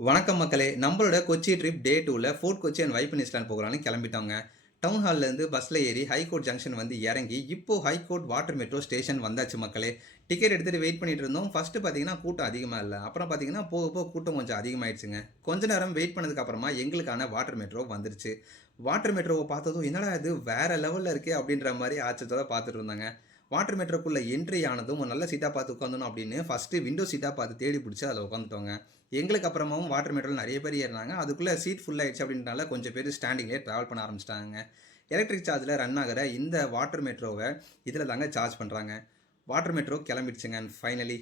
வணக்கம் மக்களே! நம்மளோட கொச்சி ட்ரிப் டே 2ல fort Kochi and Vypin island போகலான்னு கிளம்பிட்டோங்க. டவுன் ஹால்லேருந்து பஸ்ல ஏறி ஹைகோர்ட் ஜங்ஷன் வந்து இறங்கி, இப்போ ஹைகோர்ட் வாட்டர் மெட்ரோ ஸ்டேஷன் வந்தாச்சு மக்களே! டிக்கெட் எடுத்துட்டு வெயிட் பண்ணிட்டு இருந்தோம். ஃபர்ஸ்ட்டு பார்த்தீங்கன்னா கூட்டம் அதிகமா இல்ல. அப்புறம் பார்த்தீங்கன்னா போக போக கூட்டம் கொஞ்சம் அதிகமாயிடுச்சுங்க. கொஞ்ச நேரம் வெயிட் பண்ணதுக்கு அப்புறமா எங்களுக்கான வாட்டர் மெட்ரோ வந்துருச்சு. வாட்டர் மெட்ரோவ பார்த்ததும் என்னடா இது வேற லெவல்ல இருக்கே! அப்படின்ற மாரி ஆச்சரியத்தோட பார்த்துட்டு இருந்தோங்க. வாட்டர் மெட்ரோக்குள்ள என்ட்ரி ஆனதும் ஒரு நல்ல சீட்டா பார்த்து உட்காந்தணும் அப்படின்னு ஃபர்ஸ்ட்டு விண்டோ சீட்டா பார்த்து தேடி புடிச்சு அதில உட்காந்துட்டோங்க. எங்களுக்கு அப்புறமாவும் வாட்டர் மெட்ரோல நெறைய பேர் ஏறுனாங்க. அதுக்குள்ள சீட் ஃபுல் ஆயிடுச்சு அப்படின்றனால கொஞ்சம் பேர் ஸ்டாண்டிங்லேயே டிராவல் பண்ண ஆரம்பிச்சுட்டாங்கங்க. எலக்ட்ரிக் சார்ஜ்ல ரன் ஆகுற இந்த வாட்டர் மெட்ரோவ இதில தாங்க சார்ஜ் பண்றாங்க. வாட்டர் மெட்ரோ கிளம்பிடுச்சுங்க அண்ட் ஃபைனலி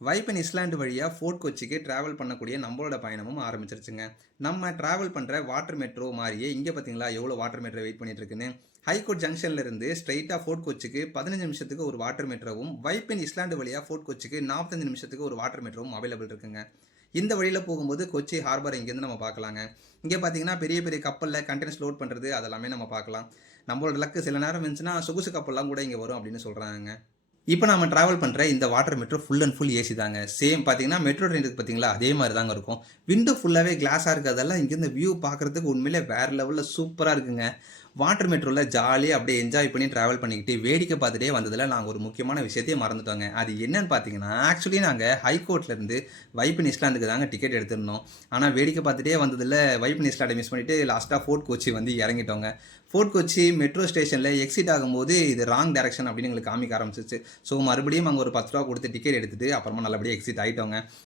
வைப்பன் ஐஸ்லேண்ட் வழியா ஃபோர்ட் கொச்சிக்கு டிராவல் பண்ணக்கூடிய நம்மளோட பயணமும் ஆரம்பிச்சிருச்சுங்க. நம்ம டிராவல் பண்ற வாட்டர் மெட்ரோ மாரியே இங்க பார்த்தீங்களா எவ்வளோ வாட்டர் மெட்ரோ வெயிட் பண்ணிட்டு இருக்குன்னு. ஹைகோர்ட் ஜங்ஷன்ல இருந்து ஸ்ட்ரெயிட்டா ஃபோர்ட் கொச்சிக்கு 15 நிமிஷத்துக்கு ஒரு வாட்டர் மெட்ரோவும், வைப்பன் ஐஸ்லேண்ட் வழியா ஃபோர்ட் கொச்சிக்கு 45 நிமிஷத்துக்கு ஒரு வாட்டர் மெட்ரோவும் அவைலபிள் இருக்குங்க. இந்த வழியில போகும்போது கொச்சி ஹார்பர் இங்கேருந்து நம்ம பார்க்கலாங்க. இங்க பார்த்தீங்கன்னா பெரிய பெரிய கப்பல்ல கண்டெய்னர்ஸ் லோட் பண்றது அதெல்லாமே நம்ம பார்க்கலாம். நம்மளோட லக்கு சில நேரம் இருந்துச்சுன்னா சொகுசு கப்பல்லாம் கூட இங்க வரும் அப்படின்னு சொல்றாங்கங்க. இப்ப நாம டிராவல் பண்ற இந்த water metro full and full AC தாங்க. சேம் பார்த்தீங்கன்னா, மெட்ரோ ட்ரெயின் இருக்கு பார்த்தீங்களா? அதே மாரி தாங்க இருக்கும். விண்டோ ஃபுல்லாவே கிளாஸா இருக்கிறதால, இங்கேருந்து வியூ பார்க்கறதுக்கு உண்மையிலே வேற லெவல்ல சூப்பரா இருக்குங்க. வாட்டர் மெட்ரோல ஜாலியா அப்படியே என்ஜாய் பண்ணி டிராவல் பண்ணிக்கிட்டு, வேடிக்கை பார்த்துட்டே வந்ததுல நாங்க ஒரு முக்கியமான விஷயத்தையே மறந்துட்டோங்க. அது என்னன்னு பார்த்தீங்கன்னா, ஆக்சுவலி நாங்க ஹைகோர்ட்லேருந்து வைப்பின் ஐஸ்லேண்டுக்கு தாங்க டிக்கெட் எடுத்திருந்தோம். ஆனா வேடிக்கை பார்த்துட்டே வந்ததுல வைப்பின் ஐஸ்லேண்ட மிஸ் பண்ணிட்டு லாஸ்ட்டா ஃபோர்ட் கொச்சி வந்து இறங்கிட்டோங்க. ஃபோர்ட் கொச்சி மெட்ரோ ஸ்டேஷன்ல எக்ஸிட் ஆகும்போது, இது ராங் டைரக்ஷன் அப்படின்னு எங்களுக்கு காமிக்க ஆரம்பிச்சுருச்சு. ஸோ மறுபடியும் அங்க ஒரு ரூ. 10 குடுத்து டிக்கெட் எடுத்துட்டு, அப்புறமா நல்லபடியா எக்ஸிட் ஆயிட்டோங்க.